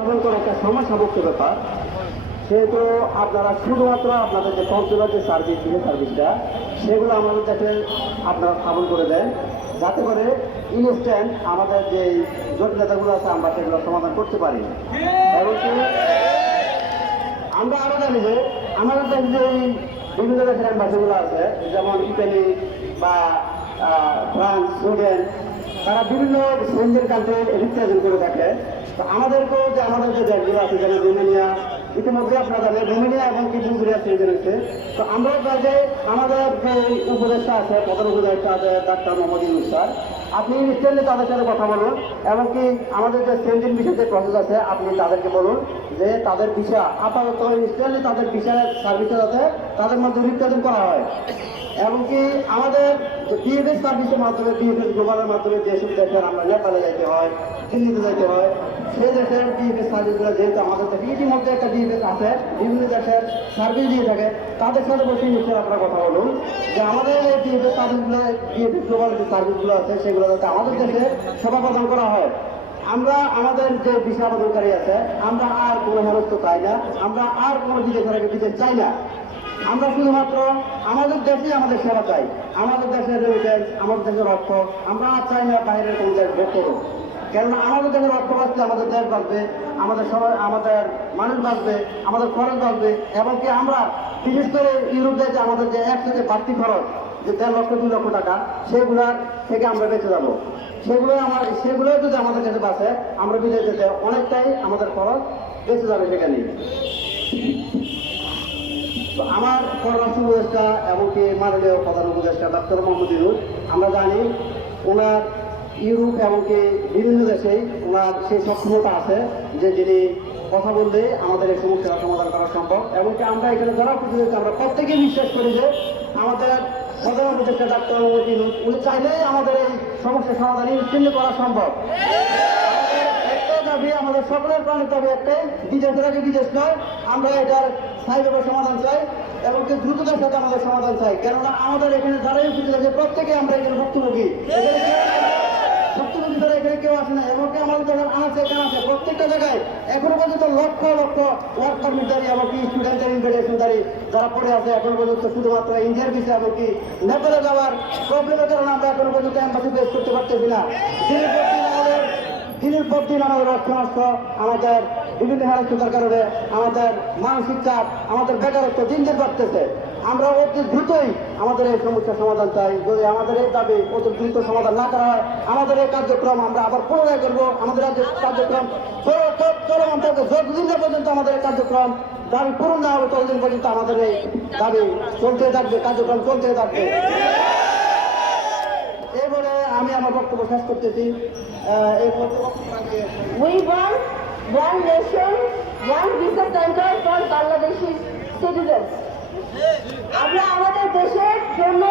সাধারণ করে একটা সমস্যাভুক্ত ব্যাপার সেহেতু আপনারা শুধুমাত্র আপনাদের যে কন্ট্রোলার যে সার্ভিস দিলে সার্ভিসটা সেগুলো আমাদের কাছে আপনারা স্থাপন করে দেন। যাতে করে ইনস্ট্যান্ট আমাদের যে জটিলতাগুলো আছে, আমরা সেগুলো সমাধান করতে পারি। এবং আমরা আরও জানি যে আমাদের যে বিভিন্ন দেশের অ্যাম্বাসিগুলো আছে, যেমন ইটালি বা ফ্রান্স সুইডেন তারা বিভিন্ন সেঞ্জের কান্ট্রি রিপ্রেজেন্ট করে থাকে। তো আমাদেরকেও যে আমাদের যে দেশগুলো আছে, যেমন রোমেনিয়া, ইতিমধ্যে আপনারা জানেন, রোমেনিয়া এবং কি বুলগেরিয়া সেঞ্জের হচ্ছে তো আমরা যে আমাদের যে উপদেষ্টা আছে, প্রধান উপদেষ্টা আছে, ডাক্তার মোহাম্মদ ইউনুস স্যার, আপনি নিশ্চয়ই তাদের সাথে কথা বলুন, এমনকি আমাদের যে সেন্ডিং বিষয় যে প্রসেস আছে, আপনি তাদেরকে বলুন যে তাদের ভিসা, আপাতত ইনস্ট্যান্টলি তাদের ভিসার সার্ভিসে যাতে তাদের মধ্যে রিপ্রেজেন্ট করা হয়। এবং কি আমাদের বিএফএস সার্ভিসের মাধ্যমে বিএফএস গ্লোবালের মাধ্যমে যেসব দেশের আমরা নেপালে যাইতে হয়, দিল্লিতে যাইতে হয়, সেই দেশের বিএফএস সার্ভিসগুলো যেহেতু আমাদের দেশে ইতিমধ্যে একটা বিএফএস আছে, বিভিন্ন দেশের সার্ভিস দিয়ে থাকে, তাদের সাথে বসে নিশ্চয়ই আপনারা কথা বলুন যে আমাদের এই বিএফএস সার্ভিসগুলো বিএফএস গ্লোবাল যে সার্ভিসগুলো আছে, সেগুলো যাতে আমাদের দেশে সেবা প্রদান করা হয়। আমরা আমাদের যে ভিসা আবেদনকারী আছে, আমরা আর কোনো হেরস্ত চাই না, আমরা আর কোনো বিদেশের আগে বিদেশ চাই না। আমরা শুধুমাত্র আমাদের দেশে আমাদের সেবা চাই। আমাদের দেশের রেমিটেন্স আমাদের দেশের অর্থ আমরা আর চাই না বাইরের কোনো দেশ ভোগ করুক। কেননা আমাদের দেশের অর্থ বাঁচলে আমাদের দেশ বাঁচবে, আমাদের সবাই, আমাদের মানুষ বাঁচবে, আমাদের খরচ বাঁচবে, এবং কি আমরা বিশেষ করে ইউরোপ দেশে আমাদের যে একসাথে বাড়তি খরচ, যে দেড় লক্ষ, দুই লক্ষ টাকা, সেগুলার থেকে আমরা বেঁচে যাব। সেগুলো আমার, সেগুলো যদি আমাদের কাছে বাঁচে, আমরা বিদেশ যেতে অনেকটাই আমাদের খরচ বেঁচে যাবে সেখানে। উপদেষ্টা এমনকি মাননীয় প্রধান উপদেষ্টা ডক্টর মোহাম্মদ আমরা জানি ওনার ইউরোপ এমনকি বিভিন্ন দেশেই ওনার সেই সক্ষমতা আছে যে যিনি কথা বললে আমাদের এই সমস্যার সমাধান করা সম্ভব। এমনকি আমরা এখানে যারা উপস্থিত, আমরা প্রত্যেকে বিশ্বাস করি যে আমাদের প্রধান উপদেষ্টা ডাক্তার উনি চাইলেই আমাদের এই সমস্যার সমাধান ইনস্ট্যান্টলি করা সম্ভব। দাবি, আমাদের সকলের প্রাণের বিদেশের আগে বিদেশ নয়, আমরা এটার স্থায়ীভাবে সমাধান চাই এবং কি দ্রুততার সাথে আমাদের সমাধান চাই। কেননা আমাদের এখানে যারাই উপস্থিত আছে, প্রত্যেকে আমরা এখানে ভুক্তভোগী ভুক্তভোগী যারা এখানে কেউ আসে না, এমনকি আমাদের যারা আছে কেন আছে, প্রত্যেকটা জায়গায় এখনও পর্যন্ত লক্ষ লক্ষ ওয়ার্ক পারমিটদারি এমনকি স্টুডেন্টের ইনভিটেশনদারি যারা পড়ে আছে, এখন পর্যন্ত শুধুমাত্র ইন্ডিয়ার বিষয়ে এমনকি নেপালে যাওয়ার প্রবলেমের কারণে আমরা এখনও পর্যন্ত অ্যাম্বাসি ফেস করতে পারতেছি না। দিনের পর দিন আমাদের দিন আমাদের বিভিন্ন হেরাস্তার কারণে আমাদের মানসিক চাপ, আমাদের বেকারত্ব দিন দিন বাড়তেছে। আমরা অতি দ্রুতই আমাদের এই সমস্যার সমাধান চাই। যদি আমাদের এই দাবি অতি দ্রুত সমাধান না করা হয়, আমাদের এই কার্যক্রম আমরা আবার পুনরায় করব। আমাদের কার্যক্রম যতদিন না পর্যন্ত আমাদের এই কার্যক্রম দাবি পূরণ না হবে, ততদিন পর্যন্ত আমাদের এই দাবি চলতে থাকবে, কার্যক্রম চলতে থাকবে। আমি আমার বক্তব্য শেষ করতেছি। এই বক্তব্য আমরা আমাদের দেশের জন্য